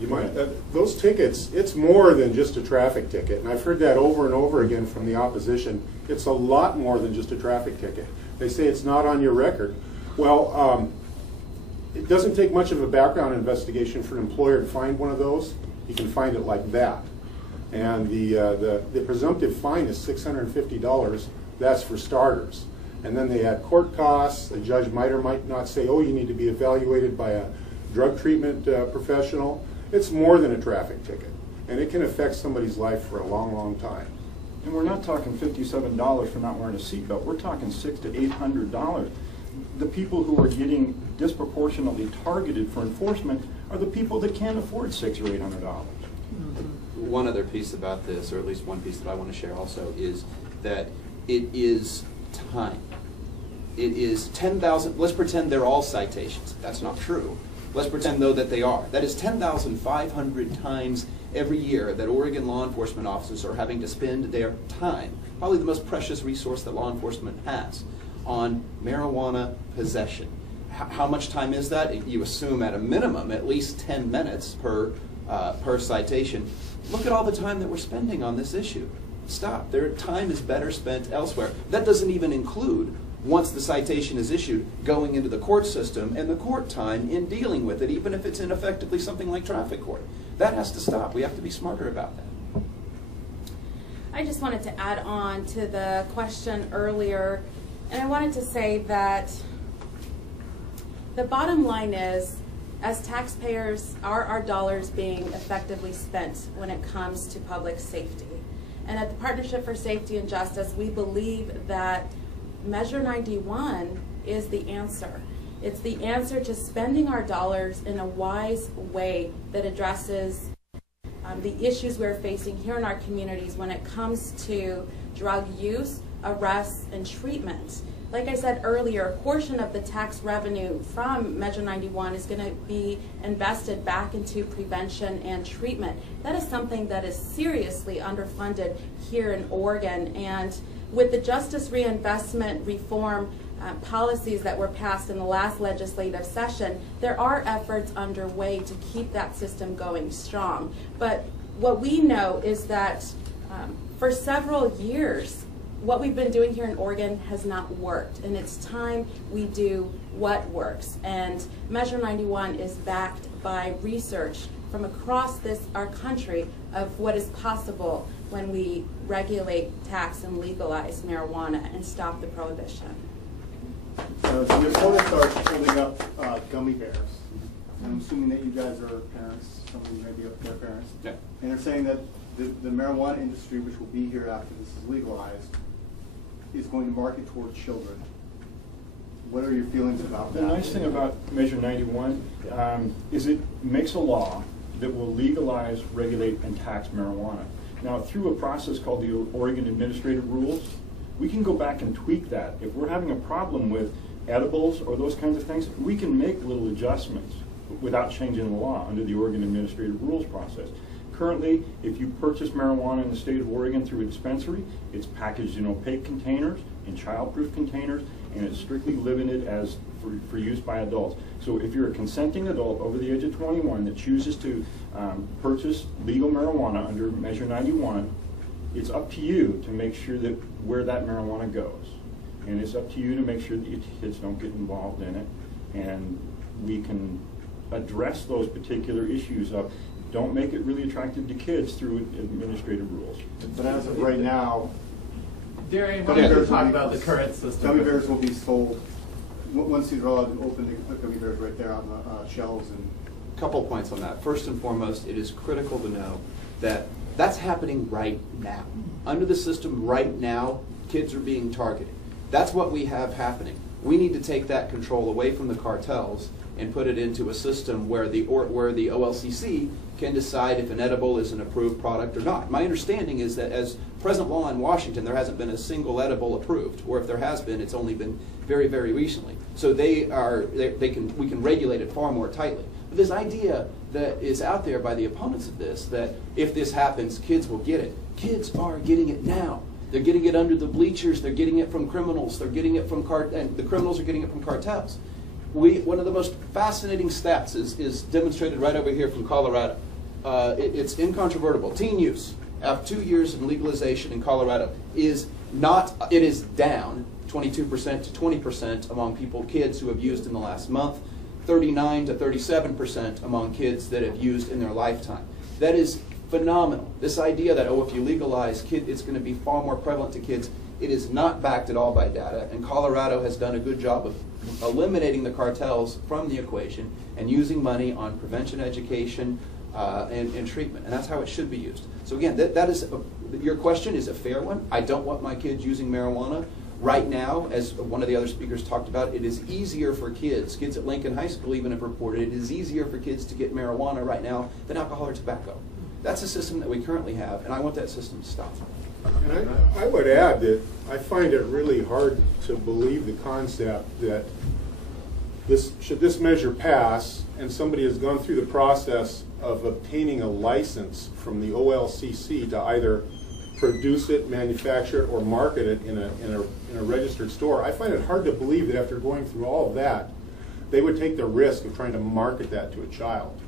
you might those tickets, it's more than just a traffic ticket. And I've heard that over and over again from the opposition. It's a lot more than just a traffic ticket. They say it's not on your record. Well, it doesn't take much of a background investigation for an employer to find one of those. You can find it like that. And the presumptive fine is $650. That's for starters. And then they add court costs. A judge might or might not say, oh, you need to be evaluated by a drug treatment professional. It's more than a traffic ticket. And it can affect somebody's life for a long, long time. And we're not talking $57 for not wearing a seatbelt. We're talking $600 to $800. The people who are getting disproportionately targeted for enforcement are the people that can't afford $600 or $800. Mm-hmm. One other piece about this, or at least one piece that I want to share also, is that it is time. It is 10,000, let's pretend they're all citations. That's not true. Let's pretend, though, that they are. That is 10,500 times every year that Oregon law enforcement officers are having to spend their time, probably the most precious resource that law enforcement has, on marijuana possession. How much time is that? You assume at a minimum at least 10 minutes per citation. Look at all the time that we're spending on this issue. Stop. Their time is better spent elsewhere. That doesn't even include, once the citation is issued, going into the court system and the court time in dealing with it, even if it's ineffectively something like traffic court. That has to stop. We have to be smarter about that. I just wanted to add on to the question earlier, and I wanted to say that the bottom line is, as taxpayers, are our dollars being effectively spent when it comes to public safety? And at the Partnership for Safety and Justice, we believe that Measure 91 is the answer. It's the answer to spending our dollars in a wise way that addresses the issues we're facing here in our communities when it comes to drug use, arrests, and treatment. Like I said earlier, a portion of the tax revenue from Measure 91 is going to be invested back into prevention and treatment. That is something that is seriously underfunded here in Oregon. And with the Justice Reinvestment Reform policies that were passed in the last legislative session, there are efforts underway to keep that system going strong. But what we know is that for several years, what we've been doing here in Oregon has not worked, and it's time we do what works. And Measure 91 is backed by research from across our country of what is possible when we regulate, tax, and legalize marijuana and stop the prohibition. So your opponents are holding up gummy bears. I'm assuming that you guys are parents, some of you may be their parents. Yeah. And they're saying that the marijuana industry, which will be here after this is legalized, is going to market towards children. What are your feelings about that? The nice thing about Measure 91 is it makes a law that will legalize, regulate, and tax marijuana. Now, through a process called the Oregon Administrative Rules, we can go back and tweak that. If we're having a problem with edibles or those kinds of things, we can make little adjustments without changing the law under the Oregon Administrative Rules process. Currently, if you purchase marijuana in the state of Oregon through a dispensary, it's packaged in opaque containers, in child-proof containers, and it's strictly limited as for use by adults. So if you're a consenting adult over the age of 21 that chooses to purchase legal marijuana under Measure 91, it's up to you to make sure that where that marijuana goes. And it's up to you to make sure that your kids don't get involved in it. And we can address those particular issues of don't make it really attractive to kids through administrative rules. But as of right now, Darian, why don't you talk about the current system? Gummy bears will be sold, once these are allowed to open the gummy bears right there on the shelves. And couple points on that. First and foremost, it is critical to know that that's happening right now. Under the system right now, kids are being targeted. That's what we have happening. We need to take that control away from the cartels and put it into a system where the OLCC can decide if an edible is an approved product or not. My understanding is that as present law in Washington, there hasn't been a single edible approved, or if there has been, it's only been very, very recently. So we can regulate it far more tightly. But this idea that is out there by the opponents of this, that if this happens, kids will get it. Kids are getting it now. They're getting it under the bleachers. They're getting it from criminals. They're getting it from and the criminals are getting it from cartels. One of the most fascinating stats is demonstrated right over here from Colorado. It's incontrovertible. Teen use, after 2 years in legalization in Colorado, is down 22% to 20% among kids who have used in the last month, 39 to 37% among kids that have used in their lifetime. That is phenomenal. This idea that, if you legalize it's going to be far more prevalent to kids, it is not backed at all by data, and Colorado has done a good job of eliminating the cartels from the equation and using money on prevention, education, and treatment, and that's how it should be used. So again, your question is a fair one. I don't want my kids using marijuana. Right now, as one of the other speakers talked about, it is easier for kids at Lincoln High School even have reported, it is easier for kids to get marijuana right now than alcohol or tobacco. That's a system that we currently have, and I want that system to stop. And I would add that I find it really hard to believe the concept that should this measure pass and somebody has gone through the process of obtaining a license from the OLCC to either produce it, manufacture it, or market it in a registered store. I find it hard to believe that after going through all of that, they would take the risk of trying to market that to a child.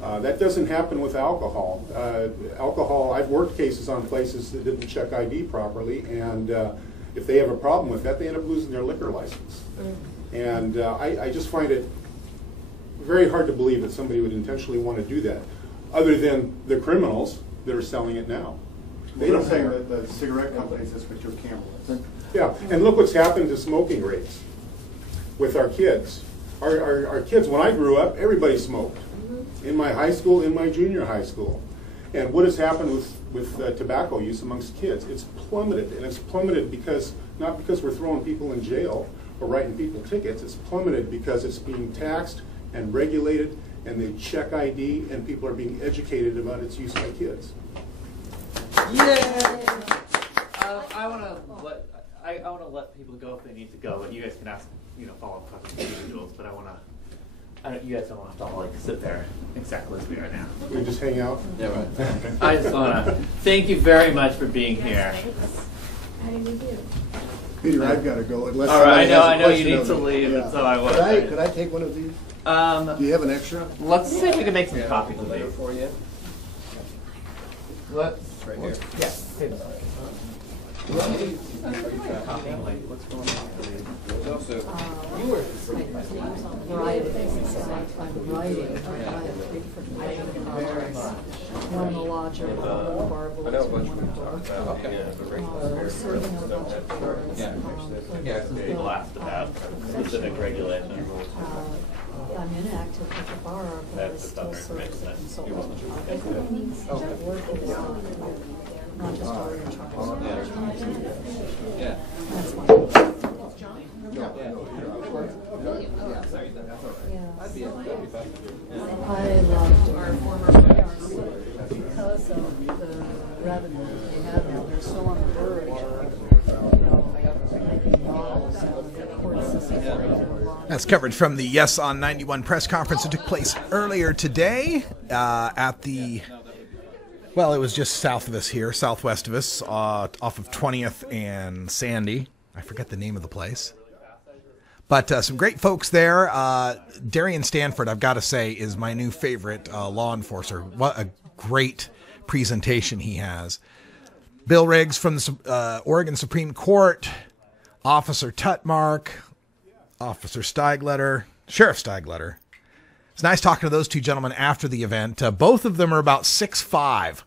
That doesn't happen with alcohol. Alcohol, I've worked cases on places that didn't check ID properly, and if they have a problem with that, they end up losing their liquor license. And I just find it very hard to believe that somebody would intentionally want to do that, other than the criminals that are selling it now. They don't saying care. that the cigarette companies, that's what your camera is. Yeah, and look what's happened to smoking rates with our kids. Our kids, when I grew up, everybody smoked. In my high school, in my junior high school. And what has happened with tobacco use amongst kids? It's plummeted, and it's plummeted because, not because we're throwing people in jail or writing people tickets, it's plummeted because it's being taxed and regulated, and they check ID, and people are being educated about its use by kids. Yeah. I want to let people go if they need to go, and you guys can ask follow-up questions to individuals. But you guys don't want to all sit there exactly as we are now. We just hang out. Yeah, right. I just want to thank you very much for being here. How do you do? Peter, I've got to go. Unless all right, I know you question need to leave, yeah. and so I will. Could I take one of these? Do you have an extra? Let's see if we can make some coffee for you. Let's right here. Yeah. What's going on? There's also I know a bunch of people asked about specific regulations. I'm inactive with the bar, but I still serve as a consultant. That work is not just Orient Charles. Yeah. That's why. I loved our former mayors because of the revenue that they had. Now they're still on the verge of making models of the court system. That's coverage from the Yes on 91 press conference that took place earlier today at the, well, it was just south of us here, southwest of us, off of 20th and Sandy. I forget the name of the place. But some great folks there. Darian Stanford, I've got to say, is my new favorite law enforcer. What a great presentation he has. Bill Riggs from the Oregon Supreme Court, Officer Tutmark, Officer Steigletter, Sheriff Steigletter. It's nice talking to those two gentlemen after the event. Both of them are about 6'5".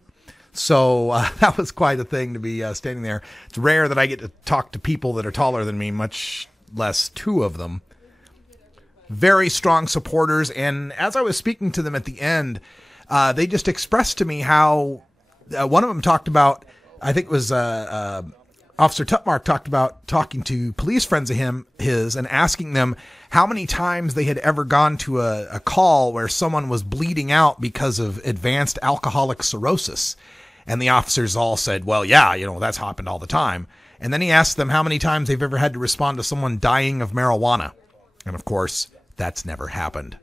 So that was quite a thing to be standing there. It's rare that I get to talk to people that are taller than me, much less two of them. Very strong supporters. And as I was speaking to them at the end, they just expressed to me how one of them talked about, I think it was Officer Tutmark talked about talking to police friends of his and asking them how many times they had ever gone to a call where someone was bleeding out because of advanced alcoholic cirrhosis. And the officers all said, well, yeah, that's happened all the time. And then he asked them how many times they've ever had to respond to someone dying of marijuana. And of course, that's never happened.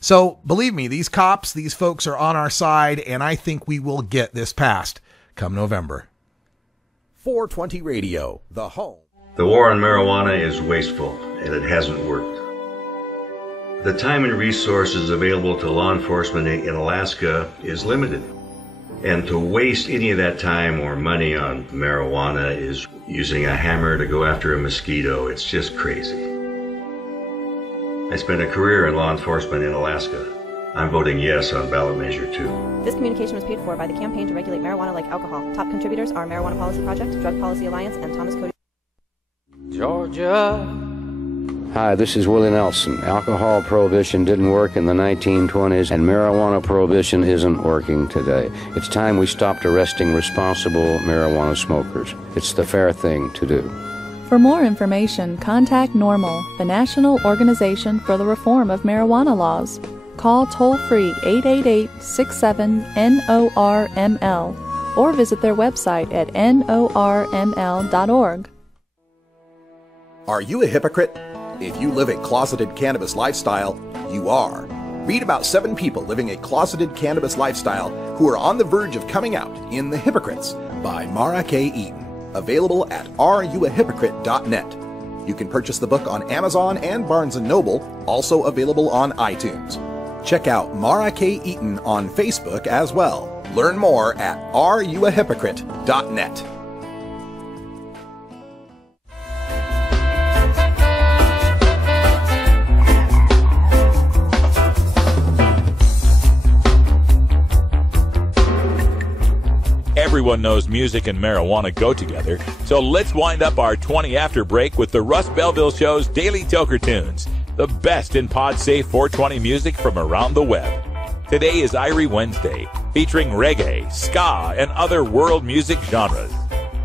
So believe me, these cops, these folks are on our side, and I think we will get this passed come November. 420 Radio, the home. The war on marijuana is wasteful, and it hasn't worked. The time and resources available to law enforcement in Alaska is limited. And to waste any of that time or money on marijuana is using a hammer to go after a mosquito. It's just crazy. I spent a career in law enforcement in Alaska. I'm voting yes on ballot measure 2. This communication was paid for by the Campaign to Regulate Marijuana Like Alcohol. Top contributors are Marijuana Policy Project, Drug Policy Alliance, and Thomas Cody. Georgia. Hi, this is Willie Nelson. Alcohol prohibition didn't work in the 1920s, and marijuana prohibition isn't working today. It's time we stopped arresting responsible marijuana smokers. It's the fair thing to do. For more information, contact NORML, the National Organization for the Reform of Marijuana Laws. Call toll-free 888-67-NORML or visit their website at norml.org. Are you a hypocrite? If you live a closeted cannabis lifestyle, you are. Read about 7 people living a closeted cannabis lifestyle who are on the verge of coming out in The Hypocrites by Mara K. Eaton. Available at areyouahypocrite.net. You can purchase the book on Amazon and Barnes & Noble, also available on iTunes. Check out Mara K. Eaton on Facebook as well. Learn more at areyouahypocrite.net. Everyone knows music and marijuana go together, so let's wind up our 20 after break with the Russ Belville Show's Daily Toker Tunes, the best in pod-safe 420 music from around the web. Today is Irie Wednesday, featuring reggae, ska, and other world music genres.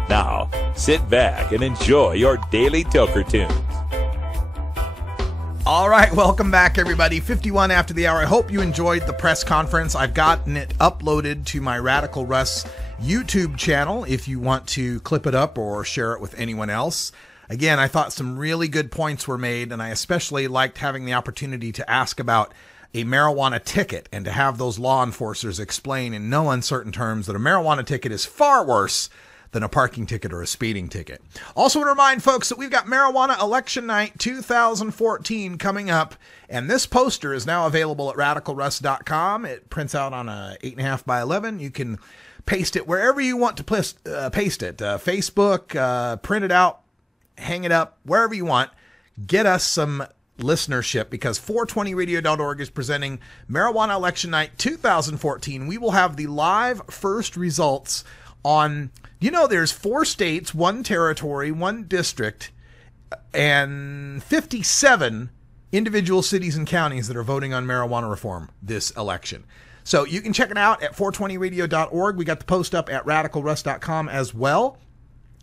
Now, sit back and enjoy your Daily Toker Tunes. All right, welcome back, everybody. 51 after the hour. I hope you enjoyed the press conference. I've gotten it uploaded to my Radical Russ YouTube channel if you want to clip it up or share it with anyone else. Again, I thought some really good points were made, and I especially liked having the opportunity to ask about a marijuana ticket and to have those law enforcers explain in no uncertain terms that a marijuana ticket is far worse than a parking ticket or a speeding ticket. Also want to remind folks that we've got Marijuana Election Night 2014 coming up, and this poster is now available at radicalruss.com. It prints out on a 8.5 by 11. You can paste it wherever you want to paste it. Facebook, print it out, hang it up, wherever you want. Get us some listenership because 420radio.org is presenting Marijuana Election Night 2014. We will have the live first results on, there's 4 states, 1 territory, 1 district, and 57 individual cities and counties that are voting on marijuana reform this election. So you can check it out at 420radio.org. We got the post up at radicalruss.com as well.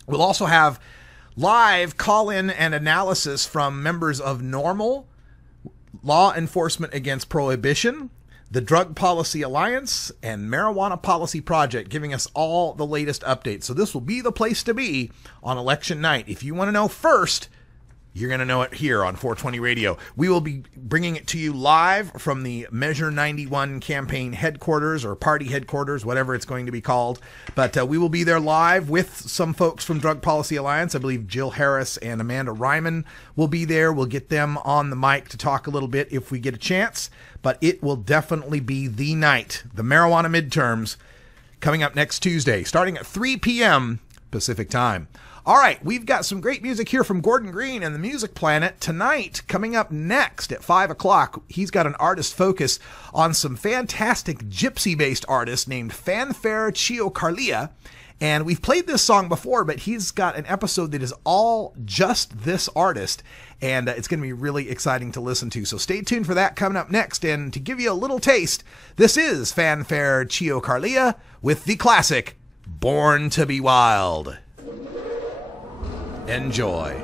We'll also have live call-in and analysis from members of NORML, Law Enforcement Against Prohibition, the Drug Policy Alliance, and Marijuana Policy Project, giving us all the latest updates. So this will be the place to be on election night. If you want to know first, you're going to know it here on 420 Radio. We will be bringing it to you live from the Measure 91 campaign headquarters or party headquarters, whatever it's going to be called. But we will be there live with some folks from Drug Policy Alliance. I believe Jill Harris and Amanda Ryman will be there. We'll get them on the mic to talk a little bit if we get a chance. But it will definitely be the night, the marijuana midterms, coming up next Tuesday, starting at 3 p.m. Pacific time. All right, we've got some great music here from Gordon Green and the Music Planet. Tonight, coming up next at 5 o'clock, he's got an artist focus on some fantastic gypsy-based artists named Fanfare Chio Carlia. And we've played this song before, but he's got an episode that is all just this artist. And it's going to be really exciting to listen to. So stay tuned for that coming up next. And to give you a little taste, this is Fanfare Chio Carlia with the classic Born to Be Wild. Enjoy.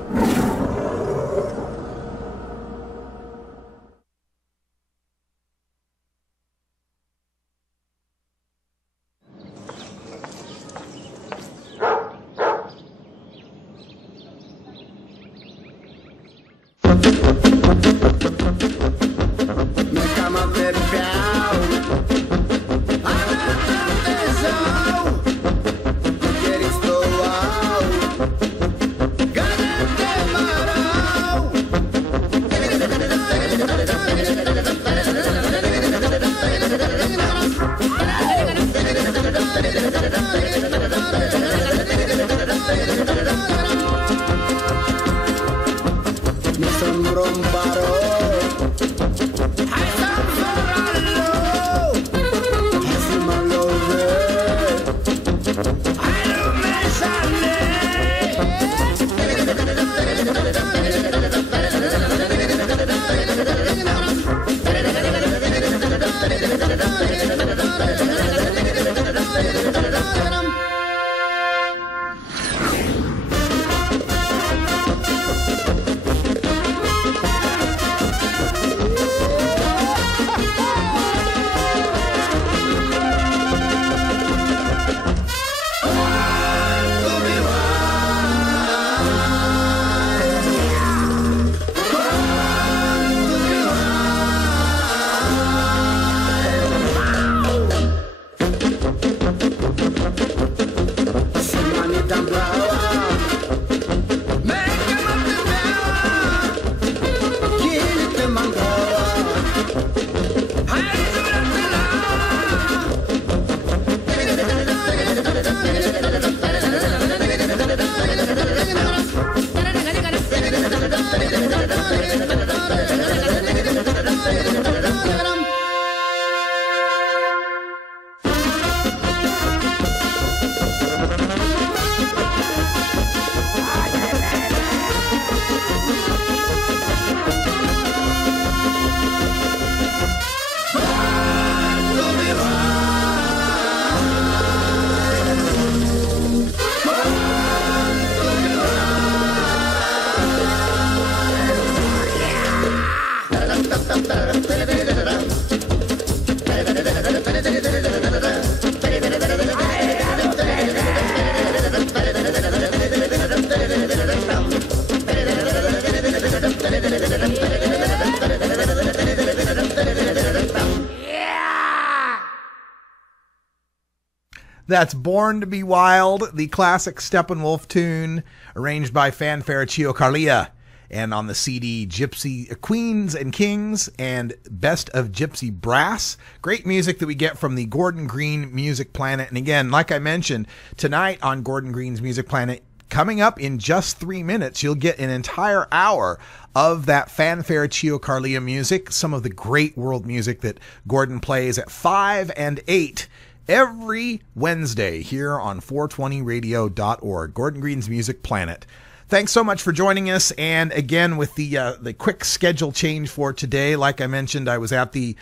That's Born to Be Wild, the classic Steppenwolf tune, arranged by Fanfare Chio Carlia, and on the CD Gypsy Queens and Kings and Best of Gypsy Brass. Great music that we get from the Gordon Green Music Planet. And again, like I mentioned, tonight on Gordon Green's Music Planet, coming up in just 3 minutes, you'll get an entire hour of that Fanfare Chio Carlia music, some of the great world music that Gordon plays at 5 and 8 every Wednesday here on 420radio.org, Gordon Green's Music Planet. Thanks so much for joining us. And again, with the quick schedule change for today, like I mentioned, I was at the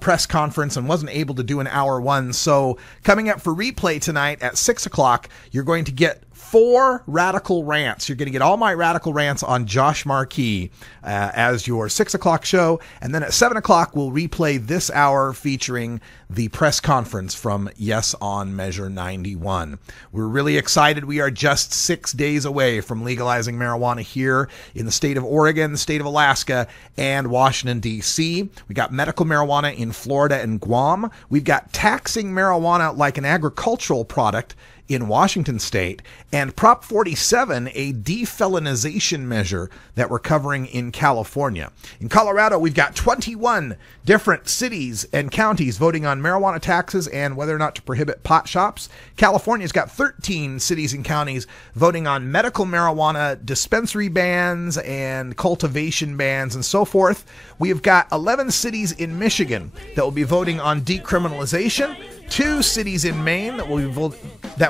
press conference and wasn't able to do an hour one. So coming up for replay tonight at 6 o'clock, you're going to get 4 radical rants. You're going to get all my radical rants on Josh Marquis as your 6 o'clock show. And then at 7 o'clock, we'll replay this hour featuring the press conference from Yes on Measure 91. We're really excited. We are just 6 days away from legalizing marijuana here in the state of Oregon, the state of Alaska, and Washington, D.C. We got medical marijuana in Florida and Guam. We've got taxing marijuana like an agricultural product in Washington state, and Prop 47, a defelonization measure that we're covering in California. In Colorado, we've got 21 different cities and counties voting on marijuana taxes and whether or not to prohibit pot shops. California's got 13 cities and counties voting on medical marijuana dispensary bans and cultivation bans and so forth. We've got 11 cities in Michigan that will be voting on decriminalization, 2 cities in Maine that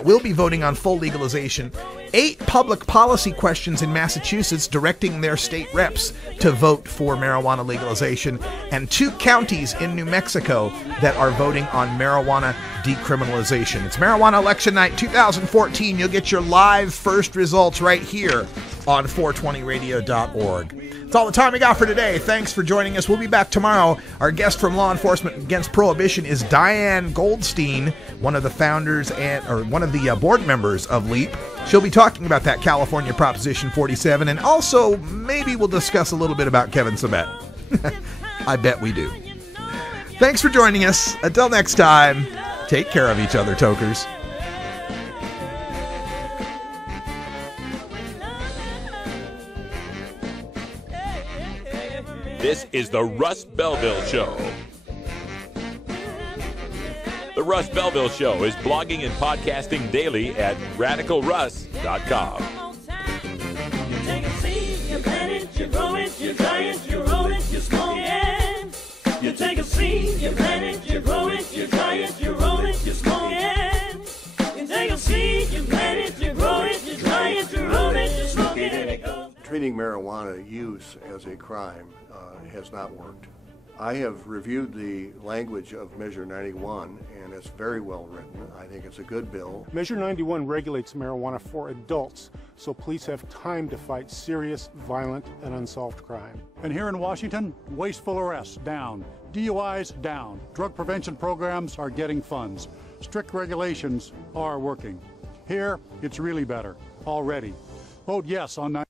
will be voting on full legalization, 8 public policy questions in Massachusetts directing their state reps to vote for marijuana legalization, and 2 counties in New Mexico that are voting on marijuana decriminalization. It's Marijuana Election Night 2014. You'll get your live first results right here on 420radio.org. That's all the time we got for today. Thanks for joining us. We'll be back tomorrow. Our guest from Law Enforcement Against Prohibition is Diane Goldstein, one of the founders or one of the board members of LEAP. She'll be talking about that California Proposition 47, and also maybe we'll discuss a little bit about Kevin Sabet. I bet we do. Thanks for joining us. Until next time, take care of each other, Tokers. This is the Russ Belville Show. The Russ Belville Show is blogging and podcasting daily at radicalruss.com. You take a seed, you plant it, you grow it, you dry it, you roll it, you smoke it. You take a seed, you plant it, you grow it, you dry it, you roll it, you smoke it. You take a seed, you plant it, you grow it, you dry it, you roll it, you smoke it, and it goes. Treating marijuana use as a crime has not worked. I have reviewed the language of Measure 91, and it's very well written. I think it's a good bill. Measure 91 regulates marijuana for adults, so police have time to fight serious, violent, and unsolved crime. And here in Washington, wasteful arrests down, DUIs down, drug prevention programs are getting funds. Strict regulations are working. Here, it's really better already. Vote yes on 91.